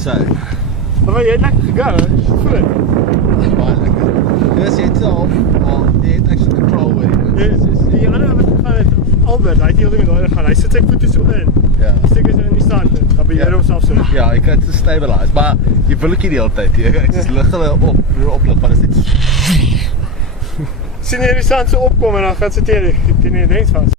So, Maar jy het lekker gegaan, hè? Voel het. baie lekker. Dis jy het al jy het actually control oor dit. Die ander wat gegaan het, Albert, hy het heel met daai gaan. Hy sit sy voete so in. Ja. Steek hy so in die stand. Dan beheer homself so. Ja, jy kan dit stabilize, maar jy wil ek nie die hele tyd nie. Ek just lig hulle oplig, maar dit is net Sien jy die stand so opkom en dan gaan sy teen die lens vas.